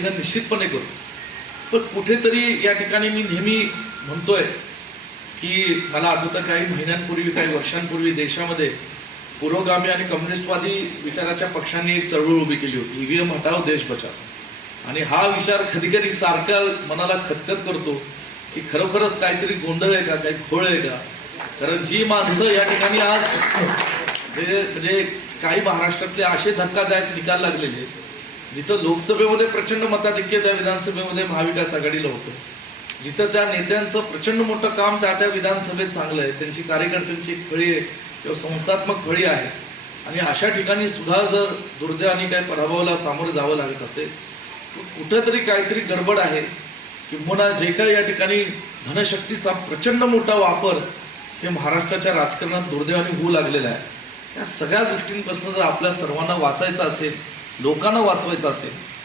माहिती निश्चितपणे करू. पण कुठेतरी या ठिकाणी मी नेहमी म्हणतोय की मला आठवतं काही महिन्यांपूर्वी काही वर्षांपूर्वी देशामध्ये पुरोगामी आणि कम्युनिस्टवादी विचाराच्या पक्षांनी एक चळवळ उभी केली होती, ईव्हीएम हटाव देश बचाव. आणि हा विचार कधी कधी सारखा मनाला खतखत करतो की खरोखरच काहीतरी गोंधळ आहे का, काही खोळ आहे का. कारण जी माणसं या ठिकाणी आज म्हणजे काही महाराष्ट्रातले असे धक्कादायक निकाल लागलेले, जिथं लोकसभेमध्ये प्रचंड मताधिक्य त्या विधानसभेमध्ये महाविकास आघाडीला होतं, जिथं त्या नेत्यांचं प्रचंड मोठं काम त्या विधानसभेत चांगलं आहे, त्यांची कार्यकर्त्यांची खळी आहे किंवा संस्थात्मक खळी आहे, आणि अशा ठिकाणी सुद्धा जर दुर्दैवाने काही पराभवाला सामोरं जावं लागत असेल तर कुठंतरी काहीतरी गडबड आहे. किंबहुना जे काही या ठिकाणी धनशक्तीचा प्रचंड मोठा वापर हे महाराष्ट्राच्या राजकारणात दुर्दैवाने होऊ लागलेला आहे. या सगळ्या गोष्टींपासून जर आपल्या सर्वांना वाचायचं असेल, लोकांना वाचवायचं असेल,